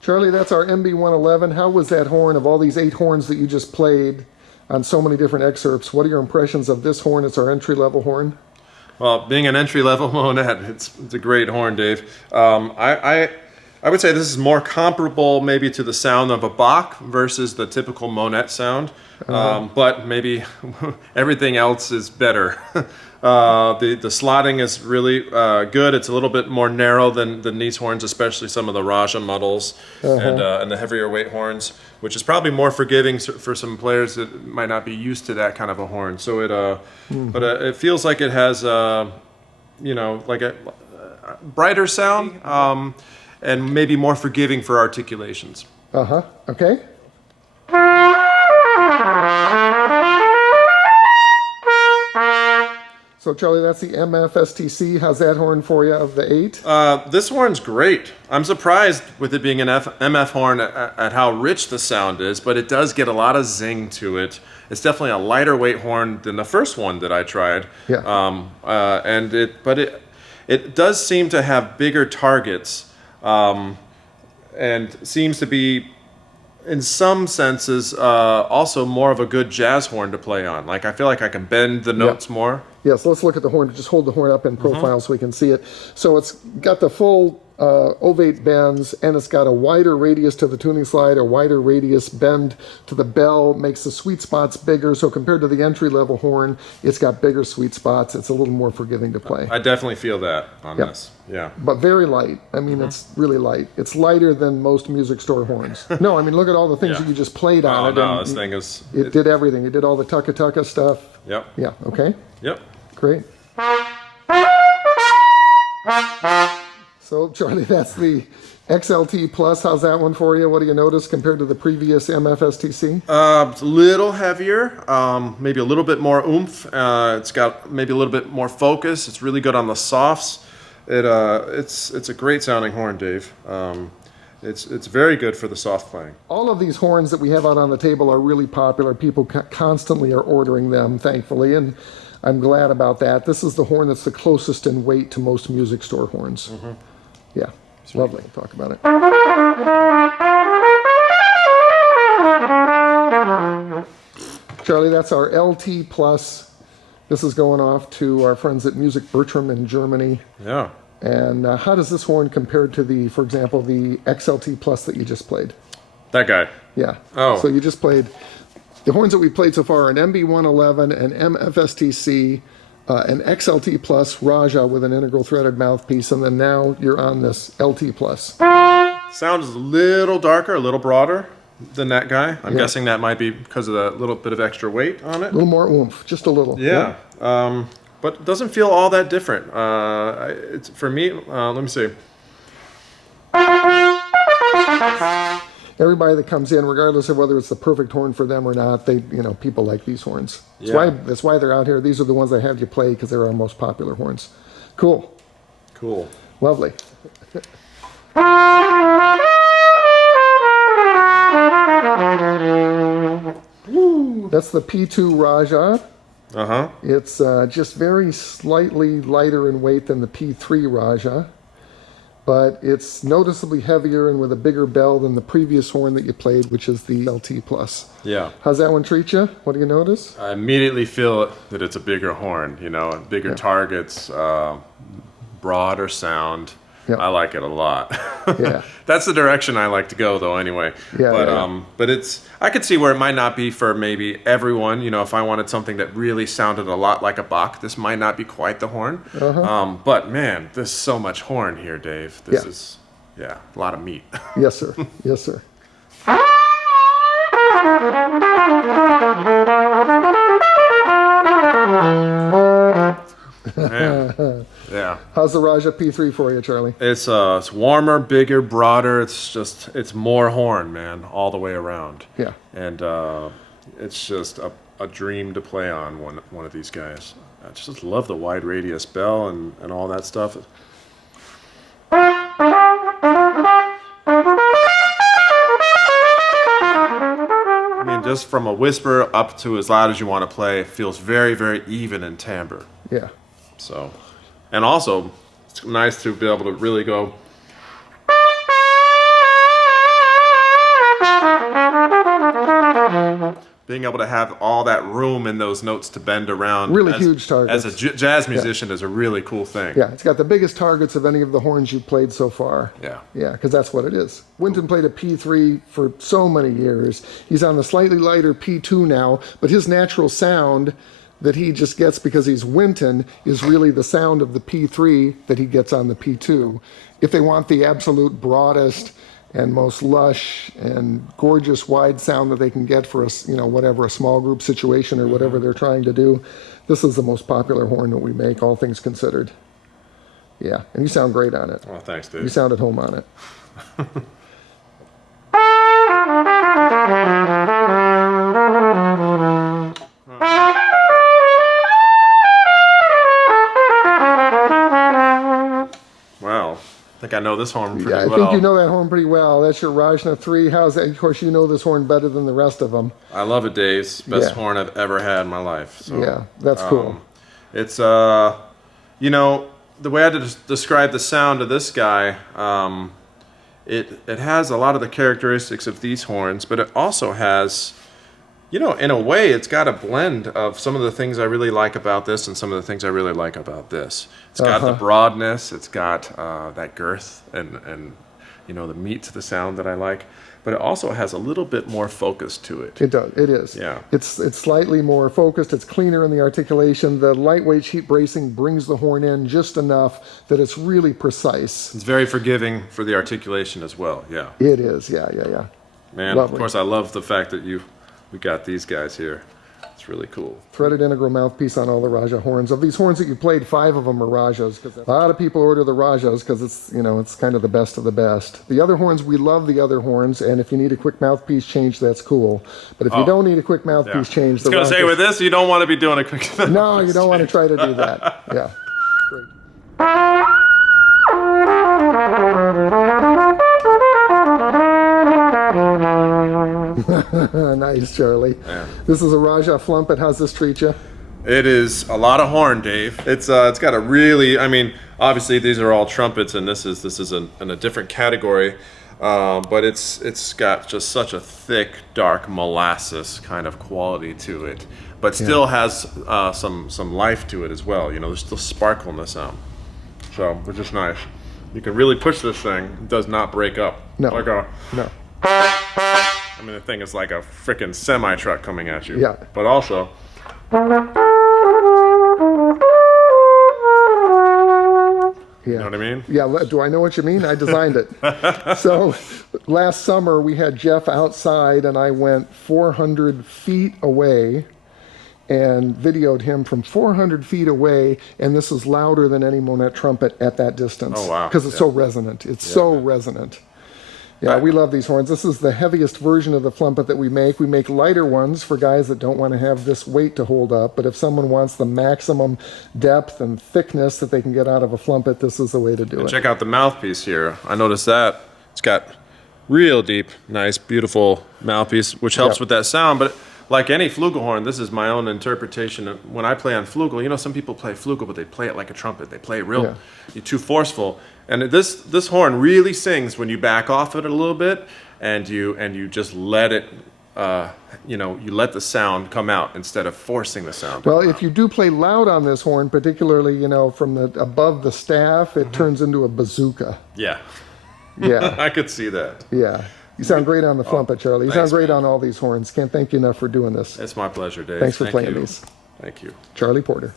Charlie, that's our MB111. How was that horn of all these 8 horns that you just played on so many different excerpts? What are your impressions of this horn? It's our entry-level horn. Well, being an entry-level Monette, it's a great horn, Dave. I would say this is more comparable maybe to the sound of a Bach versus the typical Monette sound, but maybe everything else is better. The slotting is really good. It's a little bit more narrow than these horns, especially some of the Raja models and the heavier weight horns, which is probably more forgiving for some players that might not be used to that kind of a horn. So it feels like it has like a brighter sound and maybe more forgiving for articulations. Okay. So Charlie, that's the MF STC. How's that horn for you of the 8? This horn's great. I'm surprised with it being an MF horn at how rich the sound is, but it does get a lot of zing to it. It's definitely a lighter weight horn than the first one that I tried. Yeah. But it does seem to have bigger targets, and seems to be, in some senses, also more of a good jazz horn to play on. Like, I feel like I can bend the notes more. Yeah, so let's look at the horn. Just hold the horn up in profile so we can see it. So it's got the full ovate bends, and it's got a wider radius to the tuning slide, a wider radius bend to the bell, makes the sweet spots bigger. So compared to the entry-level horn, it's got bigger sweet spots. It's a little more forgiving to play. I definitely feel that on this. Yeah. But very light. I mean, it's really light. It's lighter than most music store horns. No, I mean, look at all the things that you just played on it. No, this thing is... It did everything. It did all the tucka-tucka stuff. Yep. Yeah, okay. Yep. Great. So, Charlie, that's the XLT Plus. How's that one for you? What do you notice compared to the previous MF STC? It's a little heavier, maybe a little bit more oomph. It's got maybe a little bit more focus. It's really good on the softs. It's a great sounding horn, Dave. It's very good for the soft playing. All of these horns that we have out on the table are really popular. People constantly are ordering them, thankfully, and I'm glad about that. This is the horn that's the closest in weight to most music store horns. Yeah, it's lovely. Talk about it. Charlie, that's our LT Plus. This is going off to our friends at Music Bertram in Germany. Yeah. And how does this horn compare to the, for example, the XLT Plus that you just played? That guy. Yeah. Oh. So you just played, the horns that we played so far are an MB111, an MF STC, an XLT Plus Raja with an integral threaded mouthpiece, and then now you're on this LT Plus. Sound is a little darker, a little broader than that guy. I'm guessing that might be because of the little bit of extra weight on it. A little more oomph, just a little. Yeah. But it doesn't feel all that different. It's for me, let me see. Everybody that comes in, regardless of whether it's the perfect horn for them or not, people like these horns. That's why they're out here. These are the ones I have you play because they're our most popular horns. Cool. Cool. Lovely. That's the P2 Raja. It's just very slightly lighter in weight than the P3 Raja, but it's noticeably heavier and with a bigger bell than the previous horn that you played, which is the LT Plus. Yeah. How's that one treat you? What do you notice? I immediately feel that it's a bigger horn, bigger targets, broader sound. Yep. I like it a lot. Yeah. That's the direction I like to go, though, anyway. Yeah, but I could see where it might not be for maybe everyone. If I wanted something that really sounded a lot like a Bach, this might not be quite the horn. But man, there's so much horn here, Dave. This is, a lot of meat. Yes, sir. Yes, sir. Man. Yeah. How's the Raja P3 for you, Charlie? It's warmer, bigger, broader. It's more horn, man, all the way around. Yeah. And it's just a dream to play on one of these guys. I just love the wide radius bell and all that stuff. I mean, just from a whisper up to as loud as you want to play, it feels very, very even in timbre. Yeah. So, and also, it's nice to be able to really go. being able to have all that room in those notes to bend around. Really huge targets. As a jazz musician is a really cool thing. Yeah, it's got the biggest targets of any of the horns you've played so far. Yeah. Yeah, because that's what it is. Wynton played a P3 for so many years. He's on the slightly lighter P2 now, but his natural sound that he just gets because he's Wynton is really the sound of the P3 that he gets on the P2. If they want the absolute broadest and most lush and gorgeous wide sound that they can get for a, whatever, a small group situation or whatever they're trying to do, this is the most popular horn that we make, all things considered. Yeah, and you sound great on it. Oh, thanks, dude. You sound at home on it. Wow. I think I know this horn pretty Yeah, well. I think you know that horn pretty well. That's your Rajna 3. How's that? Of course, you know this horn better than the rest of them. I love it, Dave. It's the best horn I've ever had in my life. So, Yeah, that's cool. It's, you know, the way I describe the sound of this guy, it has a lot of the characteristics of these horns, but it also has, you know, in a way, it's got a blend of some of the things I really like about this and some of the things I really like about this. It's got the broadness, it's got that girth and you know, the meat to the sound that I like, but it also has a little bit more focus to it. It does. It is. Yeah. It's slightly more focused. It's cleaner in the articulation. The lightweight sheet bracing brings the horn in just enough that it's really precise. It's very forgiving for the articulation as well. Yeah. It is. Yeah, yeah, yeah. Man, Lovely. of course, I love the fact that we got these guys here. It's really cool. Threaded integral mouthpiece on all the Raja horns. Of these horns that you played, 5 of them are Rajas. Because a lot of people order the Rajas because it's, it's kind of the best of the best. The other horns, we love the other horns, and if you need a quick mouthpiece change, that's cool. But if you don't need a quick mouthpiece change, I was going to say, with this, you don't want to be doing a quick No, you don't want to try to do that. Yeah. Great. Nice, Charlie. Yeah. This is a Raja Flumpet. How's this treat you? It is a lot of horn, Dave. It's got a really, I mean, obviously these are all trumpets, and this is in a different category, but it's got just such a thick, dark molasses kind of quality to it, but still has some life to it as well. You know, there's still sparkle in the sound, so which is nice. You can really push this thing; it does not break up. No, like no. I mean, the thing is like a freaking semi truck coming at you. Yeah. But also. Yeah. You know what I mean? Yeah, do I know what you mean? I designed it. So last summer we had Jeff outside and I went 400 feet away and videoed him from 400 feet away, and this is louder than any Monette trumpet at that distance. Oh, wow. Because it's so resonant. It's so resonant. Yeah, we love these horns. This is the heaviest version of the Flumpet that we make. We make lighter ones for guys that don't want to have this weight to hold up. But if someone wants the maximum depth and thickness that they can get out of a Flumpet, this is the way to do it. Check out the mouthpiece here. I noticed that. It's got real deep, nice, beautiful mouthpiece, which helps with that sound. But like any flugelhorn, this is my own interpretation. When I play on flugel, you know, some people play flugel, but they play it like a trumpet. They play it real, you're too forceful. And this horn really sings when you back off it a little bit, and you just let it, you let the sound come out instead of forcing the sound. Well, if you do play loud on this horn, particularly, from the above the staff, it turns into a bazooka. Yeah. Yeah. I could see that. Yeah. You sound great on the Flumpet, Charlie. You sound great on all these horns. Can't thank you enough for doing this. It's my pleasure, Dave. Thanks for playing these. Thank you. Charlie Porter.